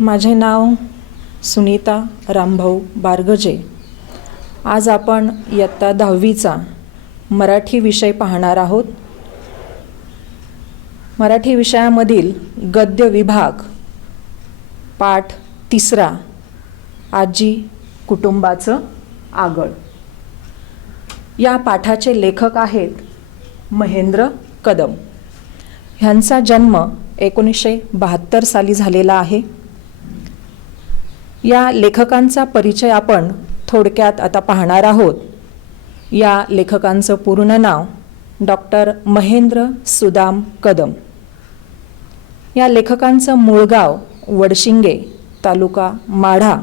माझे नाव सुनीता रामभाऊ बारगजे। आज आपण इयत्ता 10वीचा मराठी विषय पाहणार आहोत। मराठी विषयामधील गद्य विभाग पाठ 3 आजी कुटुंबाचं आगळ। या पाठाचे लेखक आहेत महेंद्र कदम। ह्यांचा जन्म 1972 साली झालेला आहे। या लेखकांचा परिचय आपण थोडक्यात आता पाहणार आहोत। या लेखकांचं पूर्ण नाव डॉक्टर महेंद्र सुदाम कदम। या लेखकांचं मूळ गाव वडशिंगे, तालुका माढा,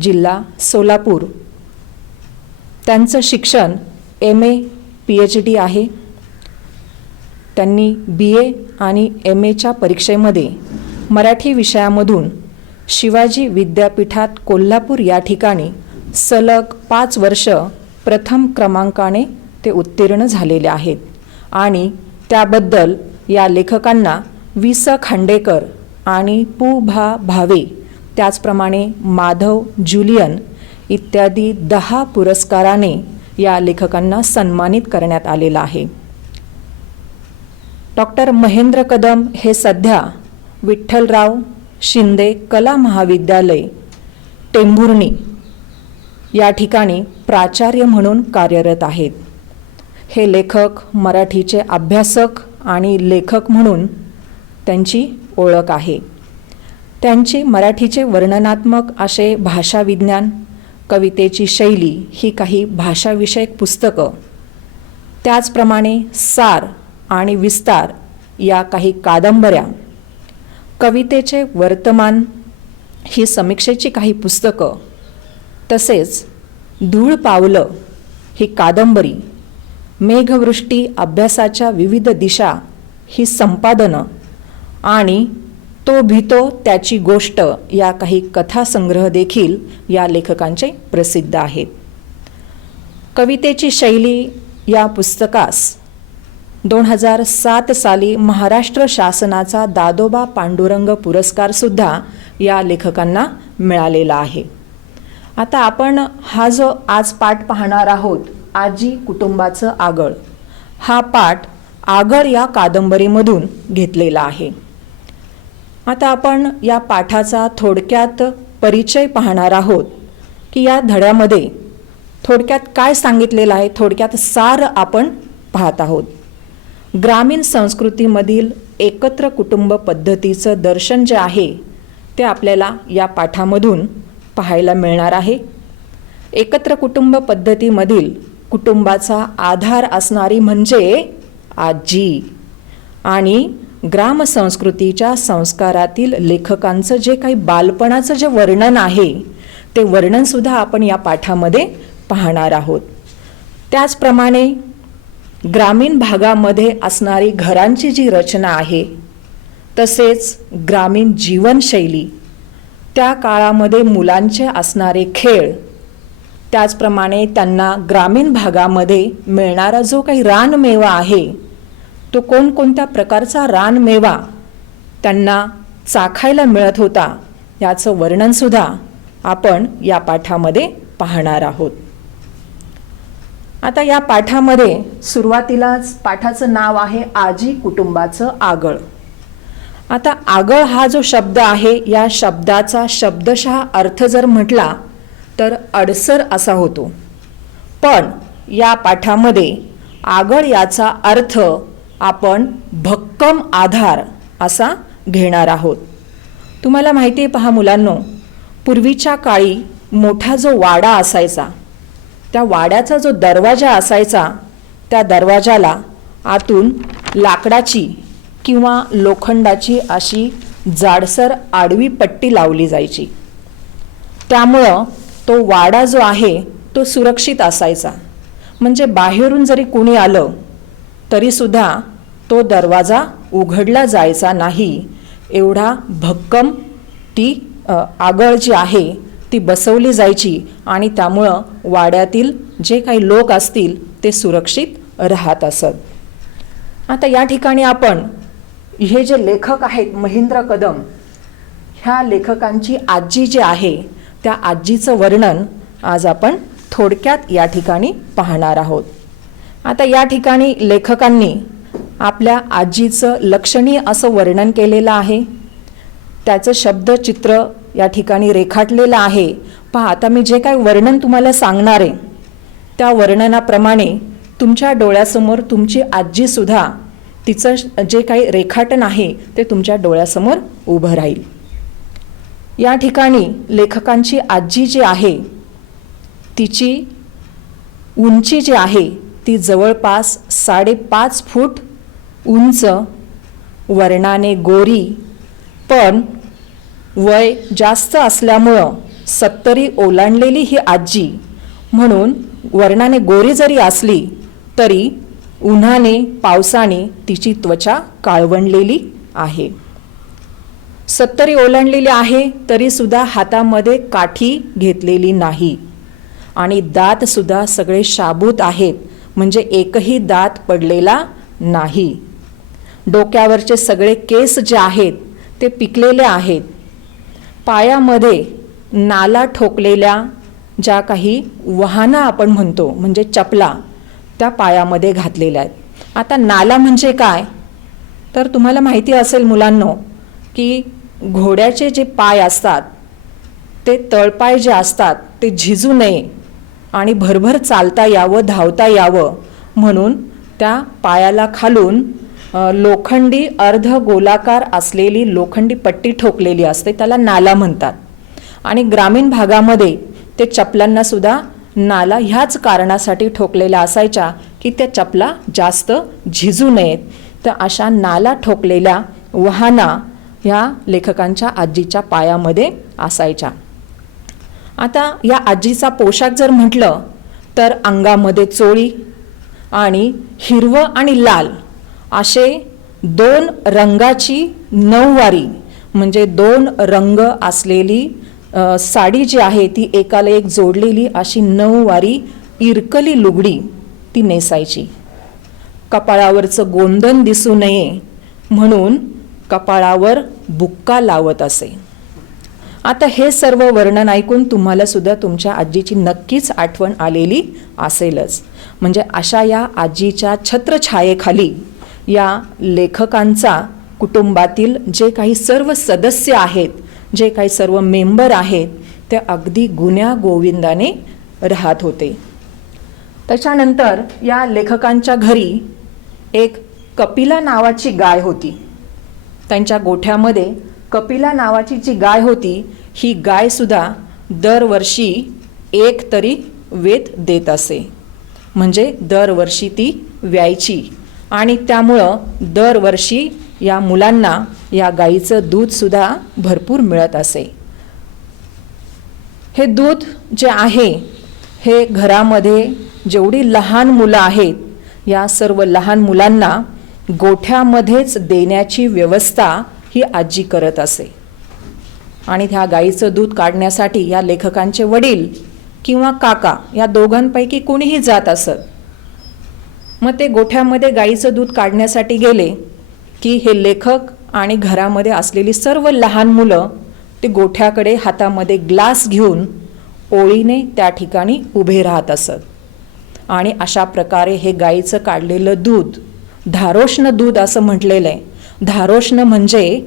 जिल्हा सोलापूर। त्यांचं शिक्षण MA PhD आहे। त्यांनी BA आणि MAच्या परीक्षेमध्ये मराठी विषयामधून शिवाजी विद्यापीठात कोल्हापूर या ठिकाणी सलग 5 वर्ष प्रथम क्रमांकाने ते उत्तीर्ण झालेले आहेत आणि त्याबद्दल या लेखकांना वि.स. खांडेकर आणि पु.भा. भावे, त्याचप्रमाणे माधव ज्युलियन इत्यादी 10 पुरस्काराने या लेखकांना सन्मानित करण्यात आलेला आहे। डॉक्टर महेंद्र कदम हे सध्या विठ्ठलराव शिंदे कला महाविद्यालय टेंभुर्णी या ठिकाणी प्राचार्य म्हणून कार्यरत आहेत। हे लेखक मराठीचे अभ्यासक आणि लेखक म्हणून त्यांची ओळख आहे। त्यांची मराठीचे वर्णनात्मक असे भाषाविज्ञान, कवितेची शैली ही काही भाषाविषयक पुस्तकं, त्याचप्रमाणे सार आणि विस्तार या काही कादंबऱ्या, कवितेचे वर्तमान ही समीक्षेची काही पुस्तकं, तसेच धूळ पावलं ही कादंबरी, मेघवृष्टी अभ्यासाच्या विविध दिशा ही संपादनं आणि तो भीतो त्याची गोष्ट या काही कथासंग्रह देखील या लेखकांचे प्रसिद्ध आहेत। कवितेची शैली या पुस्तकास 2007 साली महाराष्ट्र शासनाचा दादोबा पांडुरंग पुरस्कार सुद्धा या लेखकांना मिळालेला आहे। आता आपण हा जो आज पाठ पाहणार आहोत, आजी कुटुंबाचं आगळ, हा पाठ आगळ या कादंबरीमधून घेतलेला आहे। आता आपण या पाठाचा थोडक्यात परिचय पाहणार आहोत की या धड्यामध्ये थोडक्यात काय सांगितलेलं आहे, थोडक्यात सार आपण पाहत आहोत। ग्रामीण संस्कृतीमधील एकत्र कुटुंब पद्धतीचं दर्शन जे आहे ते आपल्याला या पाठामधून पाहायला मिळणार आहे। एकत्र कुटुंब पद्धतीमधील कुटुंबाचा आधार असणारी म्हणजे आजी आणि ग्रामसंस्कृतीच्या संस्कारातील लेखकांचं जे काही बालपणाचं जे वर्णन आहे ते वर्णनसुद्धा आपण या पाठामध्ये पाहणार आहोत। त्याचप्रमाणे ग्रामीण भागामध्ये असणारी घरांची जी रचना आहे, तसेच ग्रामीण जीवनशैली, त्या काळामध्ये मुलांचे असणारे खेळ, त्याचप्रमाणे त्यांना ग्रामीण भागामध्ये मिळणारा जो काही रानमेवा आहे तो कोणकोणत्या प्रकारचा रानमेवा त्यांना चाखायला मिळत होता याचं वर्णनसुद्धा आपण या पाठामध्ये पाहणार आहोत। आता या पाठामध्ये सुरुवातीलाच पाठाचं नाव आहे आजी कुटुंबाचं आगळ। आता आगळ हा जो शब्द आहे, या शब्दाचा शब्दशः अर्थ जर म्हटला तर अडसर असा होतो, पण या पाठामध्ये आगळ याचा अर्थ आपण भक्कम आधार असा घेणार आहोत। तुम्हाला माहिती आहे, पहा मुलांनो, पूर्वीच्या काळी मोठा जो वाडा असायचा, त्या वाड्याचा जो दरवाजा असायचा, त्या दरवाजाला आतून लाकडाची किंवा लोखंडाची अशी जाडसर आडवी पट्टी लावली जायची। त्यामुळं तो वाडा जो आहे तो सुरक्षित असायचा, म्हणजे बाहेरून जरी कोणी आलं तरीसुद्धा तो दरवाजा उघडला जायचा नाही, एवढा भक्कम ती आगळ जी आहे ती बसवली जायची आणि त्यामुळं वाड्यातील जे काही लोक असतील ते सुरक्षित राहत असत। आता या ठिकाणी आपण हे जे लेखक आहेत महेंद्र कदम, ह्या लेखकांची आजी जी आहे त्या आजीचं वर्णन आज आपण थोडक्यात या ठिकाणी पाहणार आहोत. आता या ठिकाणी लेखकांनी आपल्या आजीचं लक्षणीय असं वर्णन केलेलं आहे. त्याचं शब्दचित्र या ठिकाणी रेखाटलेलं आहे. पहा, आता मी जे काही वर्णन तुम्हाला सांगणार आहे त्या वर्णनाप्रमाणे तुमच्या डोळ्यासमोर तुमची आजीसुद्धा तिचं जे काही रेखाटन आहे ते तुमच्या डोळ्यासमोर उभं राहील. या ठिकाणी लेखकांची आजी जी आहे तिची उंची जी आहे ती जवळपास 5.5 फूट उंच, वर्णाने गोरी, पण वय जास्त असल्यामुळं 70 ओलांडलेली ही आजी म्हणून वर्णाने गोरी जरी असली तरी उन्हाने पावसाने तिची त्वचा काळवंडलेली आहे. 70 ओलांडलेली आहे तरी सुद्धा हातामध्ये काठी घेतलेली नाही आणि दात सुद्धा सगळे शाबूत आहेत, म्हणजे एकही दात पडलेला नाही. डोक्यावरचे सगळे केस जे आहेत ते पिकलेले आहेत. पायामध्ये नाला ठोकलेल्या ज्या काही वाहना आपण म्हणतो म्हणजे चपला त्या पायामध्ये घातलेल्या आहेत. आता नाला म्हणजे काय तर तुम्हाला माहिती असेल मुलांनो की घोड्याचे जे पाय असतात ते तळपाय जे असतात ते झिजू नये आणि भरभर चालता यावं, धावता यावं म्हणून त्या पायाला खालून लोखंडी अर्ध गोलाकार असलेली लोखंडी पट्टी ठोकलेली असते, त्याला नाला म्हणतात. आणि ग्रामीण भागामध्ये ते चपलांना सुद्धा नाला ह्याच कारणासाठी ठोकलेल्या असायच्या की त्या चपला जास्त झिजू नयेत. तर अशा नाला ठोकलेल्या वाहना ह्या लेखकांच्या आजीच्या पायामध्ये असायच्या. आता या आजीचा पोशाख जर म्हटलं तर अंगामध्ये चोळी आणि हिरवं आणि लाल असे 2 रंगाची नऊवारी म्हणजे 2 रंग असलेली साडी जी आहे ती एकाला एक जोडलेली अशी नऊवारी इरकली लुगडी ती नेसायची. कपाळावरचं गोंधन दिसू नये म्हणून कपाळावर बुक्का लावत असे. आता हे सर्व वर्णन ऐकून तुम्हाला सुद्धा तुमच्या आजीची नक्कीच आठवण आलेली असेलच. म्हणजे अशा या आजीच्या छत्रछायेखाली या लेखकांचा कुटुंबातील जे काही सर्व सदस्य आहेत, जे काही सर्व मेंबर आहेत ते अगदी गुण्या गोविंदाने राहत होते. त्याच्यानंतर या लेखकांच्या घरी एक कपिला नावाची गाय होती. त्यांच्या गोठ्यामध्ये कपिला नावाची जी गाय होती ही गाय सुद्धा दरवर्षी एक तरी वेत देत असे, म्हणजे दरवर्षी ती व्यायची आणि त्यामुळं दरवर्षी या मुलांना या गाईचं दूध सुद्धा भरपूर मिळत असे. हे दूध जे आहे हे घरामध्ये जेवढी लहान मुलं आहेत या सर्व लहान मुलांना गोठ्यामध्येच देण्याची व्यवस्था ही आजी करत असे. आणि ह्या गाईचं दूध काढण्यासाठी या लेखकांचे वडील किंवा काका या दोघांपैकी कोणीही जात असत. मग ते गोठ्यामध्ये गाईचं दूध काढण्यासाठी गेले की हे लेखक आणि घरामध्ये असलेली सर्व लहान मुलं ते गोठ्याकडे हातामध्ये ग्लास घेऊन ओळीने त्या ठिकाणी उभे राहत असत. आणि अशा प्रकारे हे गाईचं काढलेलं दूध धारोष्ण दूध असं म्हटलेलं आहे. धारोष्ण म्हणजे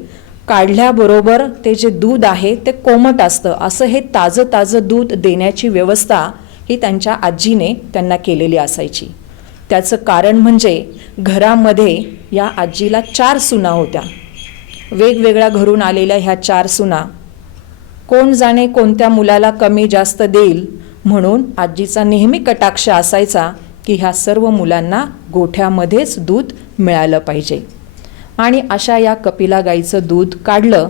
काढल्याबरोबर ते जे दूध आहे ते कोमट असतं, असं हे ताजं ताजं दूध देण्याची व्यवस्था ही त्यांच्या आजीने त्यांना केलेली असायची. त्याचं कारण म्हणजे घरामध्ये या आजीला 4 सुना होत्या. वेगवेगळ्या घरून आलेल्या ह्या 4 सुना. कोण जाणे कोणत्या मुलाला कमी जास्त देईल म्हणून आजीचा नेहमी कटाक्ष असायचा की ह्या सर्व मुलांना गोठ्यामध्येच दूध मिळालं पाहिजे. आणि अशा या कपिला गाईचं दूध काढलं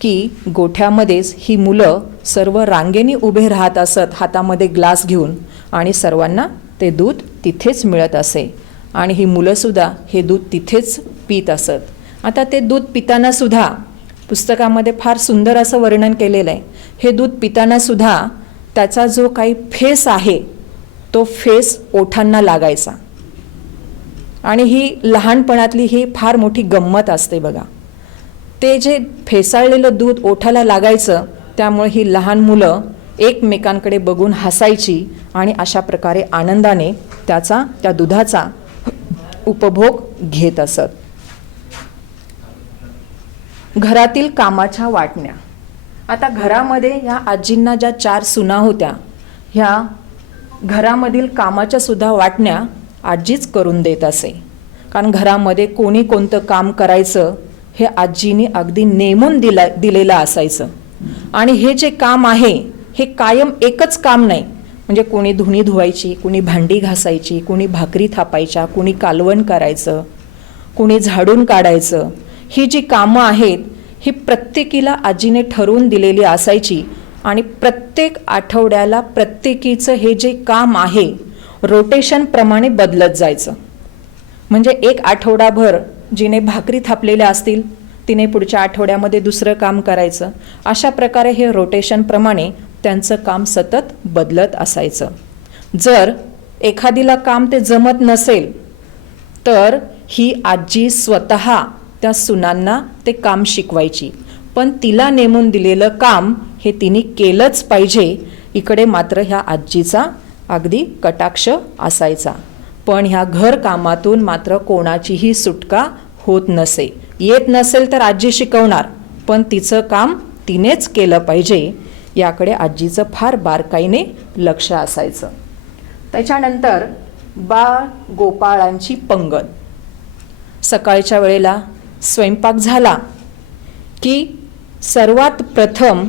की गोठ्यामध्येच ही मुलं सर्व रांगेने उभे राहत असत हातामध्ये ग्लास घेऊन आणि सर्वांना ते दूध तिथेच मिळत असे. आणि ही मुलंसुद्धा हे दूध तिथेच पित असत. आता ते दूध पिताना सुद्धा पुस्तकामध्ये फार सुंदर असं वर्णन केलेलं आहे. हे दूध पिताना सुद्धा त्याचा जो काही फेस आहे तो फेस ओठांना लागायचा. आणि ही लहानपणातली ही फार मोठी गंमत असते बघा. ते जे फेसाळलेलं दूध ओठाला लागायचं, त्यामुळे ही लहान मुलं एकमेकांकडे बघून हसायची आणि अशा प्रकारे आनंदाने त्या दुधाचा उपभोग घेत असत. घरातील कामाच्या वाटण्या. आता घरामध्ये ह्या आजींना ज्या 4 सुना होत्या, ह्या घरामधील कामाच्या सुद्धा वाटण्या आजीच करून देत असे. कारण घरामध्ये कोणी कोणतं काम करायचं हे आजीने अगदी नेमून दिलेलं असायचं. आणि हे जे काम आहे हे कायम एकच काम नाही. म्हणजे कोणी धुणी धुवायची, कोणी भांडी घासायची, कोणी भाकरी थापायच्या, कोणी कालवण करायचं, कोणी झाडून काढायचं. ही जी कामं आहेत ही प्रत्येकीला आजीने ठरवून दिलेली असायची. आणि प्रत्येक आठवड्याला प्रत्येकीचं हे जे काम आहे रोटेशनप्रमाणे बदलत जायचं. म्हणजे एक आठवडाभर जिने भाकरी थापलेल्या असतील तिने पुढच्या आठवड्यामध्ये दुसरं काम करायचं. अशा प्रकारे हे रोटेशनप्रमाणे त्यांचं काम सतत बदलत असायचं. जर एखादीला काम ते जमत नसेल तर ही आजी स्वतः त्या सुनांना ते काम शिकवायची. पण तिला नेमून दिलेलं काम हे तिने केलंच पाहिजे, इकडे मात्र ह्या आजीचा अगदी कटाक्ष असायचा. पण ह्या घरकामातून मात्र कोणाचीही सुटका होत नसे. येत नसेल तर आजी शिकवणार, पण तिचं काम तिनेच केलं पाहिजे याकडे आजीचं फार बारकाईने लक्ष असायचं. त्याच्यानंतर बाळ गोपाळांची पंगत. सकाळच्या वेळेला स्वयंपाक झाला की सर्वात प्रथम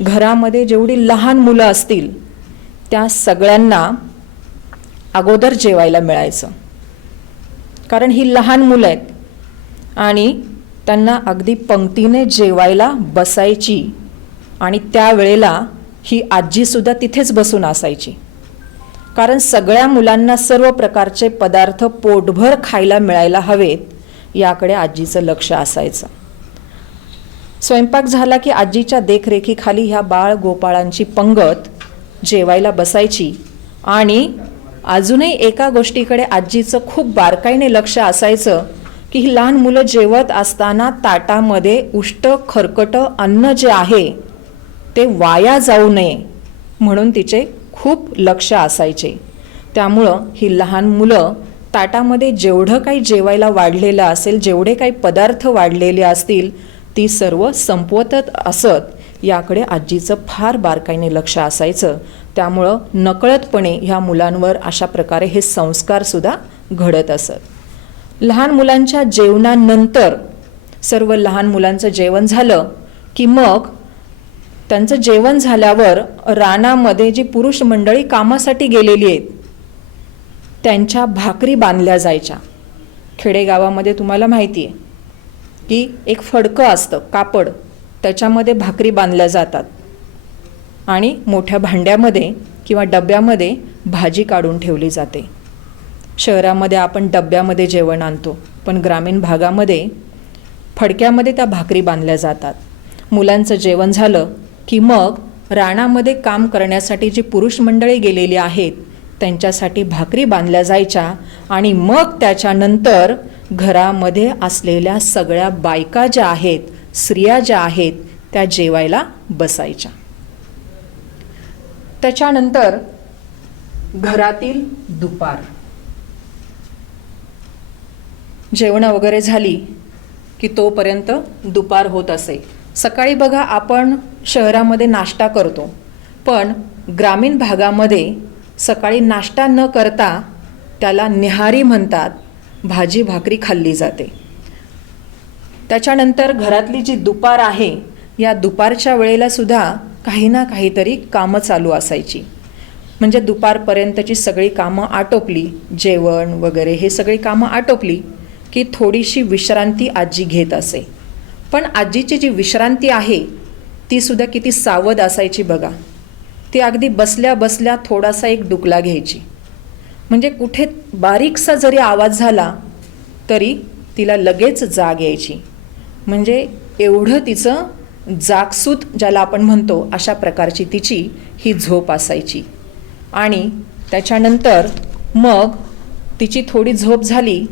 घरामध्ये जेवढी लहान मुलं असतील त्या सगळ्यांना अगोदर जेवायला मिळायचं. कारण ही लहान मुलं आहेत आणि त्यांना अगदी पंक्तीने जेवायला बसायची. आणि त्यावेळेला ही आजीसुद्धा तिथेच बसून असायची. कारण सगळ्या मुलांना सर्व प्रकारचे पदार्थ पोटभर खायला मिळायला हवेत याकडे आजीचं लक्ष असायचं. स्वयंपाक झाला की आजीच्या देखरेखीखाली ह्या बाळ गोपाळांची पंगत जेवायला बसायची. आणि अजूनही एका गोष्टीकडे आजीचं खूप बारकाईने लक्ष असायचं की ही लहान मुलं जेवत असताना ताटामध्ये उष्ट खरकट अन्न जे आहे ते वाया जाऊ नये म्हणून तिचे खूप लक्ष असायचे. त्यामुळं ही लहान मुलं ताटामध्ये जेवढं काही जेवायला वाढलेलं असेल, जेवढे काही पदार्थ वाढलेले असतील ती सर्व संपवत असत याकडे आजीचं फार बारकाईने लक्ष असायचं. त्यामुळं नकळतपणे ह्या मुलांवर अशा प्रकारे हे संस्कारसुद्धा घडत असत. लहान मुलांच्या जेवणानंतर सर्व लहान मुलांचं जेवण झालं की मग त्यांचं जेवण झाल्यावर रानामध्ये जी पुरुष मंडळी कामासाठी गेलेली आहेत त्यांच्या भाकरी बांधल्या जायच्या. खेडेगावामध्ये तुम्हाला माहिती आहे की एक फडकं असतं कापड, त्याच्यामध्ये भाकरी बांधल्या जातात आणि मोठ्या भांड्यामध्ये किंवा डब्यामध्ये भाजी काढून ठेवली जाते. शहरामध्ये आपण डब्यामध्ये जेवण आणतो, पण ग्रामीण भागामध्ये फडक्यामध्ये त्या भाकरी बांधल्या जातात. मुलांचं जेवण झालं की मग रानामध्ये काम करण्यासाठी जी पुरुष मंडळी गेलेली आहेत त्यांच्यासाठी भाकरी बांधल्या जायच्या. आणि मग त्याच्यानंतर घरामध्ये असलेल्या सगळ्या बायका ज्या आहेत, स्त्रिया ज्या आहेत त्या जेवायला बसायच्या. त्याच्यानंतर घरातील दुपार. जेवण वगैरे झाली की तोपर्यंत दुपार होत असे. सकाळी बघा आपण शहरामध्ये नाश्ता करतो, पण ग्रामीण भागामध्ये सकाळी नाश्ता न करता त्याला निहारी म्हणतात, भाजी भाकरी खाल्ली जाते. त्याच्यानंतर घरातली जी दुपार आहे या दुपारच्या वेळेला सुद्धा काही ना काहीतरी कामं चालू असायची. म्हणजे दुपारपर्यंतची सगळी कामं आटोपली, जेवण वगैरे हे सगळी कामं आटोपली की थोडीशी विश्रांती आजी घेत असे. पण आजीची जी विश्रांती आहे ती सुद्धा किती सावध असायची बघा. ती अगदी बसल्या बसल्या थोडासा एक डुकला घ्यायची. म्हणजे कुठे बारीकसा जरी आवाज झाला तरी तिला लगेच जाग यायची. म्हणजे एवढं तिचं जागसूत ज्याला आपण म्हणतो अशा प्रकारची तिची ही झोप असायची. आणि त्याच्यानंतर मग तिची थोडी झोप झाली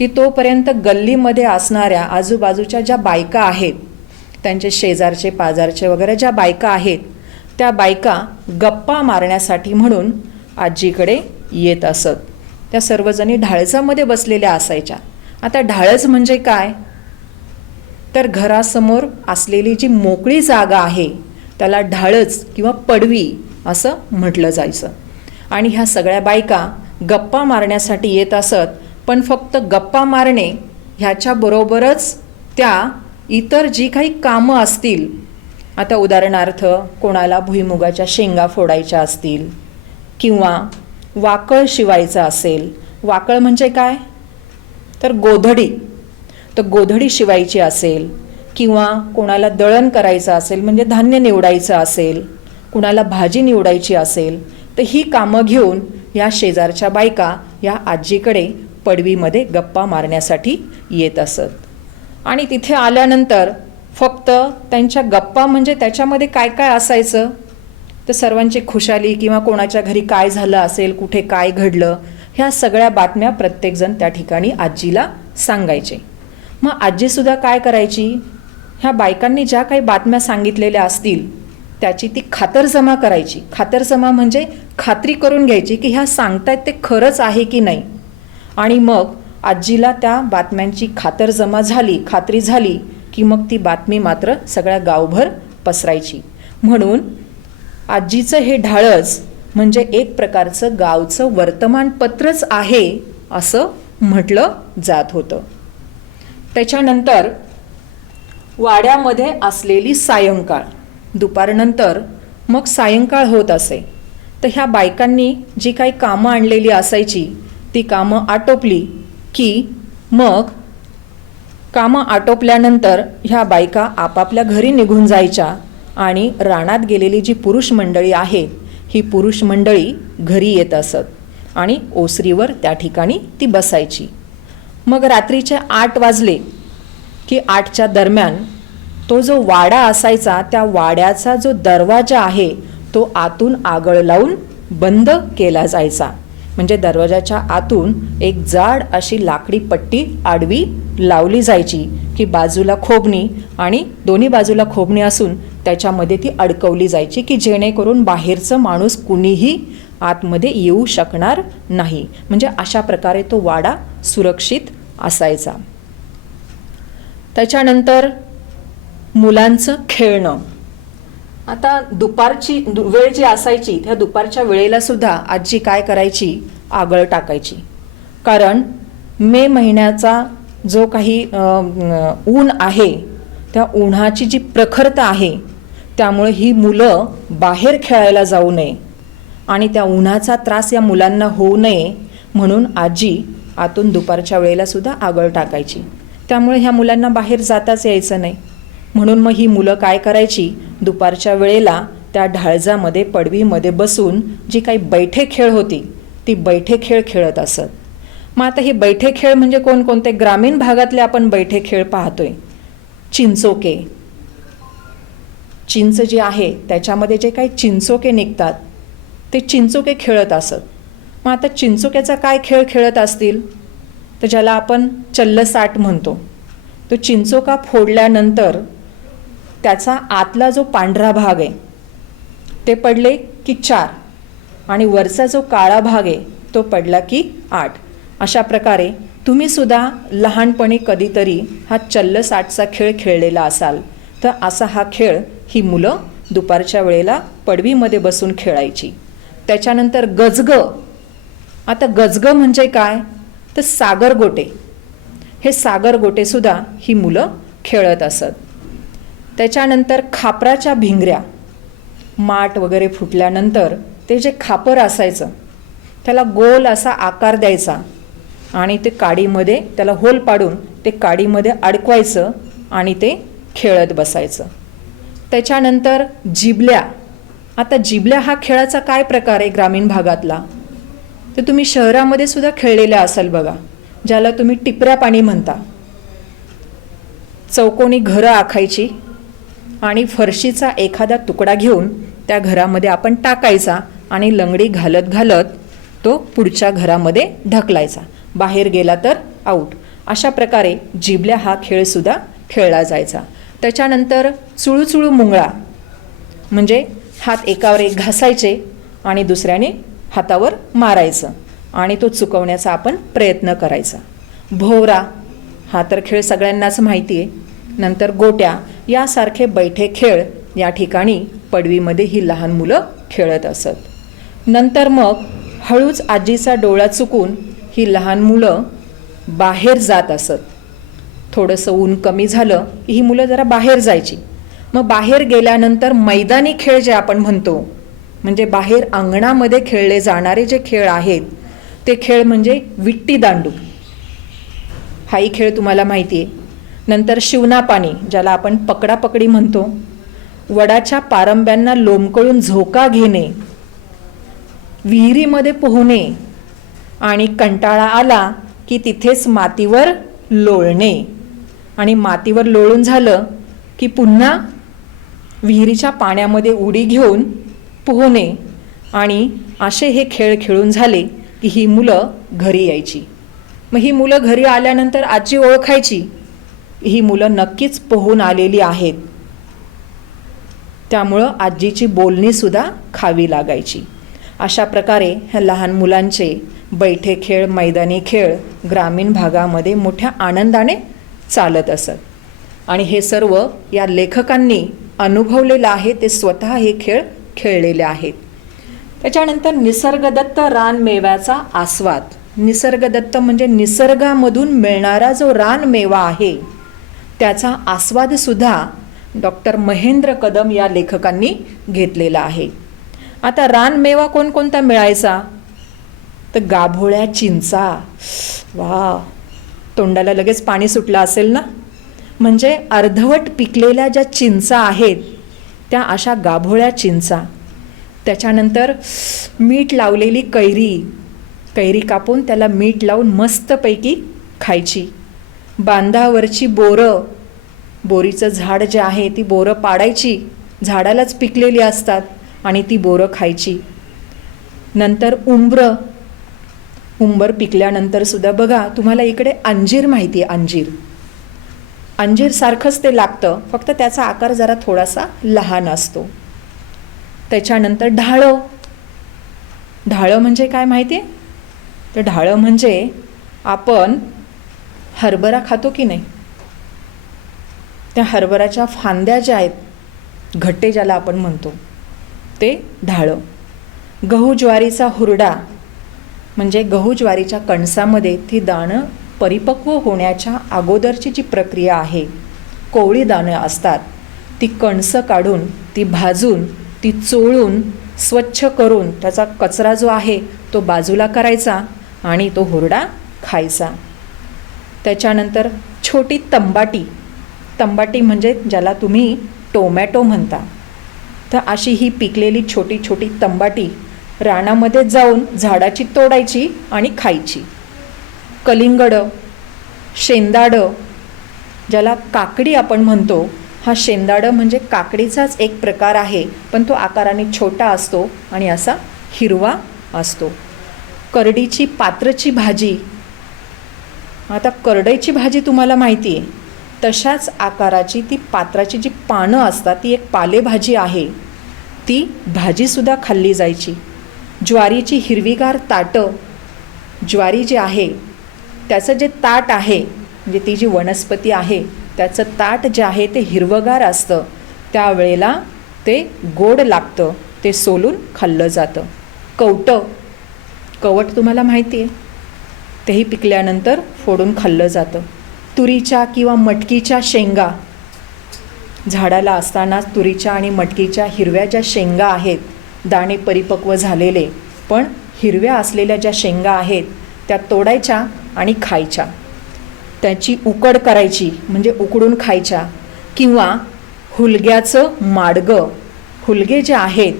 की तोपर्यंत गल्लीमध्ये असणाऱ्या आजूबाजूच्या ज्या बायका आहेत, त्यांचे शेजारचे पाजारचे वगैरे ज्या बायका आहेत, त्या बायका गप्पा मारण्यासाठी म्हणून आजीकडे येत असत. त्या सर्वजणी ढाळजामध्ये बसलेल्या असायच्या. आता ढाळज म्हणजे काय, तर घरासमोर असलेली जी मोकळी जागा आहे त्याला ढाळज किंवा पडवी असं म्हटलं जायचं. आणि ह्या सगळ्या बायका गप्पा मारण्यासाठी येत असत. पण फक्त गप्पा मारणे ह्याच्याबरोबरच त्या इतर जी काही कामं असतील, आता उदाहरणार्थ कोणाला भुईमुगाच्या शेंगा फोडायच्या असतील किंवा वाकळ शिवायचं असेल. वाकळ म्हणजे काय, तर गोधडी. तर गोधडी शिवायची असेल किंवा कोणाला दळण करायचं असेल म्हणजे धान्य निवडायचं असेल, कुणाला भाजी निवडायची असेल, तर ही कामं घेऊन या शेजारच्या बायका या आजीकडे पडवीमध्ये गप्पा मारण्यासाठी येत असत. आणि तिथे आल्यानंतर फक्त त्यांच्या गप्पा म्हणजे त्याच्यामध्ये काय काय असायचं, तर सर्वांची खुशाली किंवा कोणाच्या घरी काय झालं असेल, कुठे काय घडलं, ह्या सगळ्या बातम्या प्रत्येकजण त्या ठिकाणी आजीला सांगायचे. मग आजीसुद्धा काय करायची, ह्या बायकांनी ज्या काही बातम्या सांगितलेल्या असतील त्याची ती खातरजमा करायची. खातरजमा म्हणजे खात्री करून घ्यायची की ह्या सांगतायत ते खरंच आहे की नाही. आणि मग आजीला त्या बातम्यांची खात्री झाली की मग ती बातमी मात्र सगळ्या गावभर पसरायची. म्हणून आजीचं हे ढाळस म्हणजे एक प्रकारचं गावचं वर्तमानपत्रच आहे असं म्हटलं जात होतं. त्याच्यानंतर वाड्यामध्ये असलेली सायंकाळ, दुपारनंतर मग सायंकाळ होत असे. तर ह्या बायकांनी जी काही कामं आणलेली असायची ती कामं आटोपली की मग कामं आटोपल्यानंतर ह्या बायका आपापल्या घरी निघून जायच्या. आणि रानात गेलेली जी पुरुष मंडळी आहेत ही पुरुष मंडळी घरी येत असत आणि ओसरीवर त्या ठिकाणी ती बसायची. मग रात्रीचे 8 वाजले की 8च्या दरम्यान तो जो वाडा असायचा त्या वाड्याचा जो दरवाजा आहे तो आतून आगळ लावून बंद केला जायचा. म्हणजे दरवाजाच्या आतून एक जाड अशी लाकडी पट्टी आडवी लावली जायची की बाजूला खोबणी आणि दोन्ही बाजूला खोबणी असून त्याच्यामध्ये ती अडकवली जायची की जेणेकरून बाहेरचं माणूस कुणीही आतमध्ये येऊ शकणार नाही. म्हणजे अशा प्रकारे तो वाडा सुरक्षित असायचा. त्याच्यानंतर मुलांचं खेळणं. आता दुपारची वेळ जी असायची त्या दुपारच्या वेळेला सुद्धा आजी काय करायची, आगळ टाकायची. कारण मे महिन्याचा जो काही ऊन आहे त्या उन्हाची जी प्रखरता आहे त्यामुळे ही मुलं बाहेर खेळायला जाऊ नये आणि त्या उन्हाचा त्रास या मुलांना होऊ नये म्हणून आजी आतून दुपारच्या वेळेला सुद्धा आगळ टाकायची. त्यामुळे ह्या मुलांना बाहेर जाताच यायचं नाही. म्हणून मग ही मुलं काय करायची, दुपारच्या वेळेला त्या ढाळजामध्ये पडवीमध्ये बसून जी काही बैठे खेळ होती ती बैठे खेळ खेळत असत. मग आता हे बैठे खेळ म्हणजे कोणकोणते, ग्रामीण भागातले आपण बैठे खेळ पाहतोय. चिंचोके, चिंच जी आहे त्याच्यामध्ये जे काही चिंचोके निघतात ते चिंचोके खेळत असत. मग आता चिंचोक्याचा काय खेळ खेळत असतील, तर ज्याला आपण चल्लसाट म्हणतो. तो चिंचोका फोडल्यानंतर त्याचा आतला जो पांढरा भाग आहे ते पडले की 4 आणि वरचा जो काळा भाग आहे तो पडला की 8. अशा प्रकारे तुम्ही सुद्धा लहानपणी कधीतरी हा चल्लसाटचा खेळ खेळलेला असाल. तर असा हा खेळ ही मुलं दुपारच्या वेळेला पडवीमध्ये बसून खेळायची. त्याच्यानंतर गजगं. आता गजगं म्हणजे काय, तर सागरगोटे. हे सागरगोटेसुद्धा ही मुलं खेळत असत. त्याच्यानंतर खापराच्या भिंगऱ्या. माठ वगैरे फुटल्यानंतर ते जे खापर असायचं त्याला गोल असा आकार द्यायचा आणि ते काडीमध्ये त्याला होल पाडून ते काडीमध्ये अडकवायचं आणि ते खेळत बसायचं. त्याच्यानंतर जिबल्या. आता जिबल्या हा खेळाचा काय प्रकार आहे ग्रामीण भागातला, तर तुम्ही शहरामध्ये सुद्धा खेळलेल्या असाल बघा, ज्याला तुम्ही टिपऱ्या पाणी म्हणता. चौकोनी घरं आखायची आणि फरशीचा एखादा तुकडा घेऊन त्या घरामध्ये आपण टाकायचा आणि लंगडी घालत घालत तो पुढच्या घरामध्ये ढकलायचा. बाहेर गेला तर आऊट. अशा प्रकारे जिबल्या हा खेळसुद्धा खेळला जायचा. त्याच्यानंतर चुळूचुळू मुंगळा म्हणजे हात एकावर एक घासायचे आणि दुसऱ्याने हातावर मारायचं आणि तो चुकवण्याचा आपण प्रयत्न करायचा. भोवरा हा तर खेळ सगळ्यांनाच माहिती आहे. नंतर गोट्या यासारखे बैठे खेळ या ठिकाणी पडवीमध्ये ही लहान मुलं खेळत असत. नंतर मग हळूच आजीचा डोळा चुकून ही लहान मुलं बाहेर जात असत. थोडंसं ऊन कमी झालं की ही मुलं जरा बाहेर जायची. मग बाहेर गेल्यानंतर मैदानी खेळ जे आपण म्हणतो म्हणजे बाहेर अंगणामध्ये खेळले जाणारे जे खेळ आहेत ते खेळ म्हणजे विट्टी दांडू, हाही खेळ तुम्हाला माहिती आहे. नंतर शिवनापाणी ज्याला आपण पकडापकडी म्हणतो, वडाच्या पारंब्यांना लोंबकळून झोका घेणे, विहिरीमध्ये पोहणे आणि कंटाळा आला की तिथेच मातीवर लोळणे आणि मातीवर लोळून झालं की पुन्हा विहिरीच्या पाण्यामध्ये उडी घेऊन पोहणे आणि असे हे खेळ खेळून झाले की ही मुलं घरी यायची. मग ही मुलं घरी आल्यानंतर आजी ओळखायची ही मुलं नक्कीच पोहून आलेली आहेत. त्यामुळं आजीची बोलणीसुद्धा खावी लागायची. अशा प्रकारे ह्या लहान मुलांचे बैठे खेळ, मैदानी खेळ ग्रामीण भागामध्ये मोठ्या आनंदाने चालत असत आणि हे सर्व या लेखकांनी अनुभवलेलं आहे. ते स्वतः हे खेळ खेळलेले आहेत. त्याच्यानंतर निसर्गदत्त रानमेव्याचा आस्वाद. निसर्गदत्त म्हणजे निसर्गामधून मिळणारा जो रानमेवा आहे त्याचा आस्वादसुद्धा डॉक्टर महेंद्र कदम या लेखकांनी घेतलेला आहे. आता रानमेवा कोणकोणता मिळायचा तर गाभोळ्या चिंचा. वा, तोंडाला लगेच पाणी सुटलं असेल ना. म्हणजे अर्धवट पिकलेल्या ज्या चिंचा आहेत त्या अशा गाभोळ्या चिंचा. त्याच्यानंतर मीठ लावलेली कैरी कापून त्याला मीठ लावून मस्तपैकी खायची. बांधावरची बोरं, बोरीचं झाड जे आहे ती बोरं पाडायची, झाडालाच पिकलेली असतात आणि ती बोरं खायची. नंतर उंबर पिकल्यानंतर सुद्धा बघा, तुम्हाला इकडे अंजीर माहिती आहे, अंजीर सारखंच ते लागतं, फक्त त्याचा आकार जरा थोडासा लहान असतो. त्याच्यानंतर ढाळं म्हणजे काय माहिती आहे? तर ढाळं म्हणजे आपण हरभरा खातो की नाही, त्या हरभऱ्याच्या फांद्या ज्या आहेत, घट्टे ज्याला आपण म्हणतो, ते ढाळं. गहू ज्वारीचा हुरडा म्हणजे गहू ज्वारीच्या कणसामध्ये ती दाणं परिपक्व होण्याच्या अगोदरची जी प्रक्रिया आहे, कोवळी दाणं असतात, ती कणसं काढून, ती भाजून, ती चोळून, स्वच्छ करून त्याचा कचरा जो आहे तो बाजूला करायचा आणि तो हुरडा खायचा. त्याच्यानंतर छोटी तंबाटी म्हणजे ज्याला तुम्ही टोमॅटो म्हणता, तर अशी ही पिकलेली छोटी छोटी तंबाटी रानामध्ये जाऊन झाडाची तोडायची आणि खायची. कलिंगडं, शेंदाडं ज्याला काकडी आपण म्हणतो, हा शेंदाडं म्हणजे काकडीचाच एक प्रकार आहे, पण तो आकाराने छोटा असतो आणि असा हिरवा असतो. करडीची पात्रची भाजी. आता करडईची भाजी तुम्हाला माहिती आहे, तशाच आकाराची ती पात्राची जी पानं असतात ती एक पालेभाजी आहे, ती भाजीसुद्धा खाल्ली जायची. ज्वारीची हिरवीगार ताटं, ज्वारी जी आहे त्याचं जे ताट आहे म्हणजे ती जी वनस्पती आहे त्याचं ताट जे आहे ते हिरवगार असतं, त्यावेळेला ते गोड लागतं, ते सोलून खाल्लं जातं. कवट तुम्हाला माहिती आहे, तेही पिकल्यानंतर फोडून खाल्लं जातं. तुरीच्या किंवा मटकीच्या शेंगा, झाडाला असतानाच तुरीच्या आणि मटकीच्या हिरव्या ज्या शेंगा आहेत, दाणे परिपक्व झालेले पण हिरव्या असलेल्या ज्या शेंगा आहेत त्या तोडायच्या आणि खायच्या. त्याची उकड करायची म्हणजे उकडून खायच्या. किंवा हुलग्याचं माडगं, हुलगे जे आहेत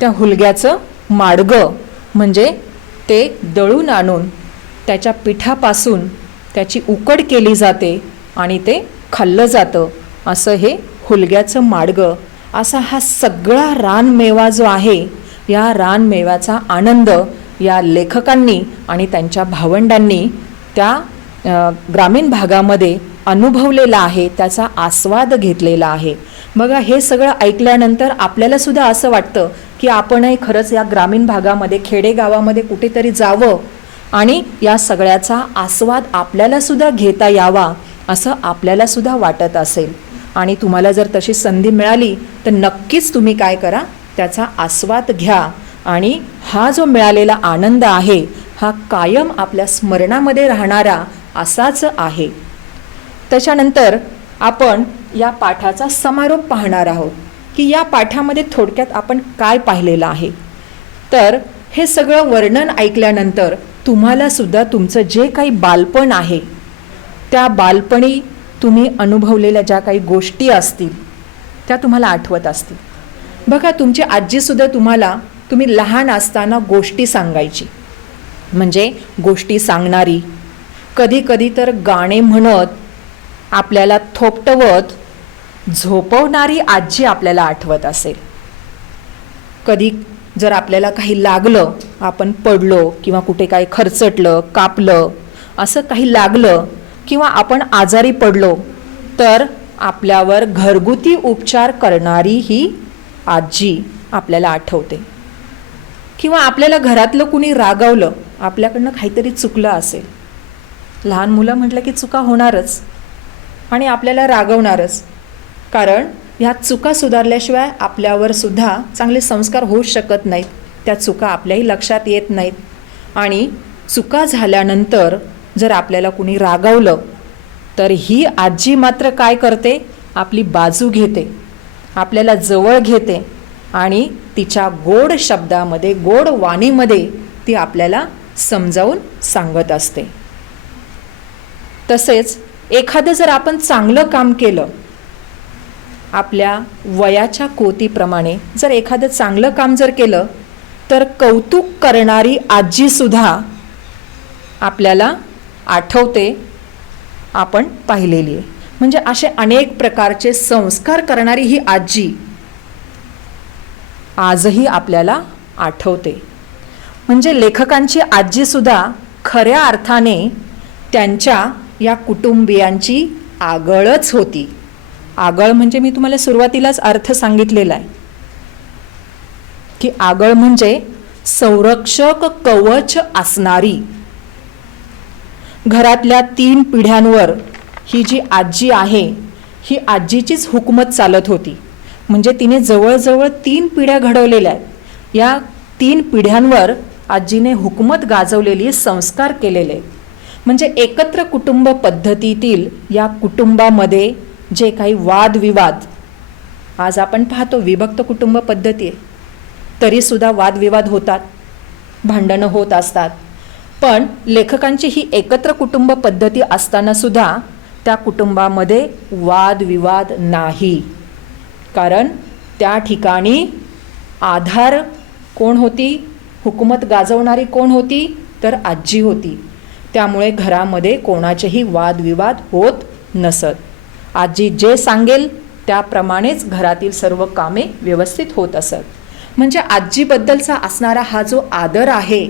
त्या हुलग्याचं माडगं म्हणजे ते दळून आणून त्याच्या पिठापासून त्याची उकड केली जाते आणि ते खाल्लं जातं, असं हे हुलग्याचं माडगं. असा हा सगळा रानमेवा जो आहे, या रानमेव्याचा आनंद या लेखकांनी आणि त्यांच्या भावंडांनी त्या ग्रामीण भागामध्ये अनुभवलेला आहे, त्याचा आस्वाद घेतलेला आहे. बघा, हे सगळं ऐकल्यानंतर आपल्याला सुद्धा असं वाटतं की आपणही खरंच या ग्रामीण भागामध्ये, खेडेगावामध्ये कुठेतरी जावं आणि या सगळ्याचा आस्वाद आपल्याला सुद्धा घेता यावा असं आपल्याला सुद्धा वाटत असेल. आणि तुम्हाला जर तशी संधी मिळाली तर नक्कीच तुम्ही काय करा, त्याचा आस्वाद घ्या आणि हा जो मिळालेला आनंद आहे हा कायम आपल्या स्मरणामध्ये राहणारा असाच आहे. त्याच्यानंतर आपण या पाठाचा समारोप पाहणार आहोत की या पाठामध्ये थोडक्यात आपण काय पाहिलेलं आहे. तर हे सगळं वर्णन ऐकल्यानंतर तुम्हाला सुद्धा तुमचं जे काही बालपण आहे, त्या बालपणी तुम्ही अनुभवलेल्या ज्या काही गोष्टी असतील त्या तुम्हाला आठवत असतील. बघा, तुमची आजीसुद्धा तुम्ही लहान असताना गोष्टी सांगायची, म्हणजे गोष्टी सांगणारी, कधी कधी तर गाणे म्हणत आपल्याला थोपटवत झोपवणारी आजी आपल्याला आठवत असेल. कधी जर आपल्याला काही लागलं, आपण पडलो किंवा कुठे काही खरचटलं, कापलं, असं काही लागलं किंवा आपण आजारी पडलो तर आपल्यावर घरगुती उपचार करणारी ही आजी आपल्याला आठवते. किंवा आपल्याला घरातलं कुणी रागवलं, आपल्याकडनं काहीतरी चुकलं असेल, लहान मुलं म्हटलं की चुका होणारच आणि आपल्याला रागवणारच, कारण ह्या चुका सुधारल्याशिवाय आपल्यावर सुद्धा चांगले संस्कार होऊ शकत नाहीत. त्या चुका आपल्याही लक्षात येत नाहीत. आणि चुका झाल्यानंतर जर आपल्याला कुणी रागवलं तर ही आजी मात्र काय करते, आपली बाजू घेते, आपल्याला जवळ घेते आणि तिच्या गोड शब्दामध्ये, गोड वाणीमध्ये ती आपल्याला समजावून सांगत असते. तसेच एखादं जर आपण चांगलं काम केलं, आपल्या वयाच्या कोतीप्रमाणे जर एखादं चांगलं काम जर केलं तर कौतुक करणारी आजीसुद्धा आपल्याला आठवते, आपण पाहिलेली आहे. म्हणजे असे अनेक प्रकारचे संस्कार करणारी ही आजी आजही आपल्याला आठवते. म्हणजे लेखकांची आजीसुद्धा खऱ्या अर्थाने त्यांच्या या कुटुंबियांची आगळच होती. आगळ म्हणजे मी तुम्हाला सुरुवातीलाच अर्थ सांगितलेला आहे की आगळ म्हणजे संरक्षक कवच असणारी. घरातल्या 3 पिढ्यांवर ही जी आजी आहे, ही आजीचीच हुकूमत चालत होती. म्हणजे तिने जवळजवळ 3 पिढ्या घडवलेल्या आहेत. या 3 पिढ्यांवर आजीने हुकूमत गाजवलेली, संस्कार केलेले. म्हणजे एकत्र कुटुंब पद्धतीतील या कुटुंबामध्ये जे काही वादविवाद, आज आपण पाहतो विभक्त कुटुंब पद्धती आहे, तरीसुद्धा वादविवाद होतात, भांडणं होत असतात. पण लेखकांची ही एकत्र कुटुंब पद्धती असताना सुद्धा त्या कुटुंबामध्ये वादविवाद नाही. कारण त्या ठिकाणी आधार कोण होती, हुकूमत गाजवणारी कोण होती, तर आजी होती. त्यामुळे घरामध्ये कोणाचेही वादविवाद होत नसत. आजी जे सांगेल त्याप्रमाणेच घरातील सर्व कामे व्यवस्थित होत असत. म्हणजे आजीबद्दलचा असणारा हा जो आदर आहे,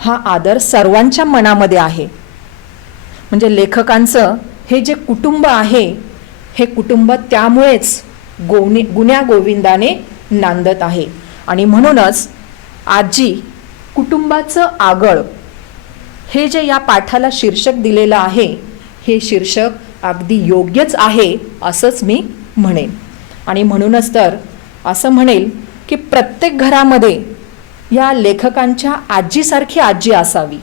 हा आदर सर्वांच्या मनामध्ये आहे. म्हणजे लेखकांचं हे जे कुटुंब आहे, हे कुटुंब त्यामुळेच गुण्या गोविंदाने नांदत आहे. आणि म्हणूनच आजी कुटुंबाचं आगळ हे जे या पाठाला शीर्षक दिलेलं आहे, हे शीर्षक अगदी योग्यच आहे असंच मी म्हणेन. आणि म्हणूनच तर असं म्हणेल की प्रत्येक घरामध्ये या लेखकांच्या आजीसारखी आजी असावी.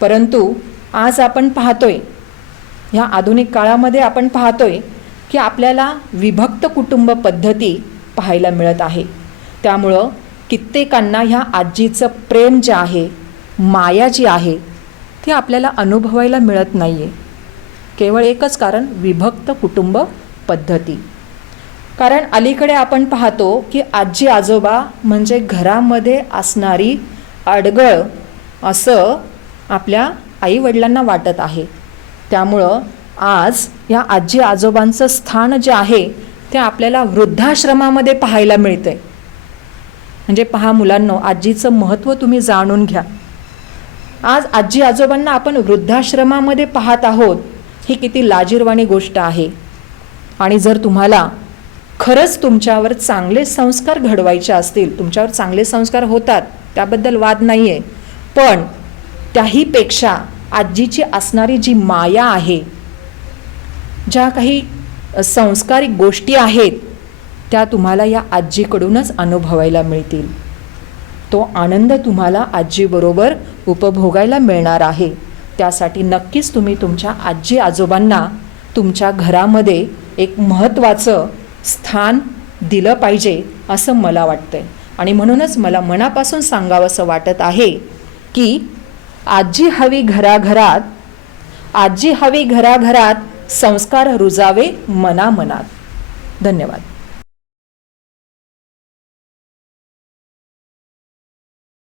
परंतु आज आपण पाहतोय, ह्या आधुनिक काळामध्ये आपण पाहतोय की आपल्याला विभक्त कुटुंब पद्धती पाहायला मिळत आहे. त्यामुळं कित्येकांना ह्या आजीचं प्रेम जे आहे, माया जी आहे, ती आपल्याला अनुभवायला मिळत नाही आहे. केवळ एकच कारण, विभक्त कुटुंब पद्धती. कारण अलीकडे आपण पाहतो की आजी आजोबा म्हणजे घरामध्ये असणारी अडगळ असं आपल्या आईवडिलांना वाटत आहे. त्यामुळं आज या आजी आजोबांचं स्थान जे आहे ते आपल्याला वृद्धाश्रमामध्ये पाहायला मिळतंय. म्हणजे पहा मुलांनो, आजीचं महत्त्व तुम्ही जाणून घ्या. आज आजी आजोबांना आपण वृद्धाश्रमामध्ये पाहत आहोत, ही किती लाजिरवाणी गोष्ट आहे. आणि जर तुम्हाला खरंच तुमच्यावर चांगले संस्कार घडवायचे असतील, तुमच्यावर चांगले संस्कार होतात, त्याबद्दल वाद नाही आहे, पण त्याहीपेक्षा आजीची असणारी जी माया आहे, ज्या काही संस्कारिक गोष्टी आहेत, त्या तुम्हाला या आजीकडूनच अनुभवायला मिळतील. तो आनंद तुम्हाला आजीबरोबर उपभोगायला मिळणार आहे. त्यासाठी नक्कीच तुम्ही तुमच्या आजी आजोबांना तुमच्या घरामध्ये एक महत्त्वाचं स्थान दिलं पाहिजे असं मला वाटतंय. आणि म्हणूनच मला मनापासून सांगावंसं वाटत आहे की आजी हवी घराघरात, आजी हवी घराघरात, संस्कार रुजावे मनामनात. धन्यवाद.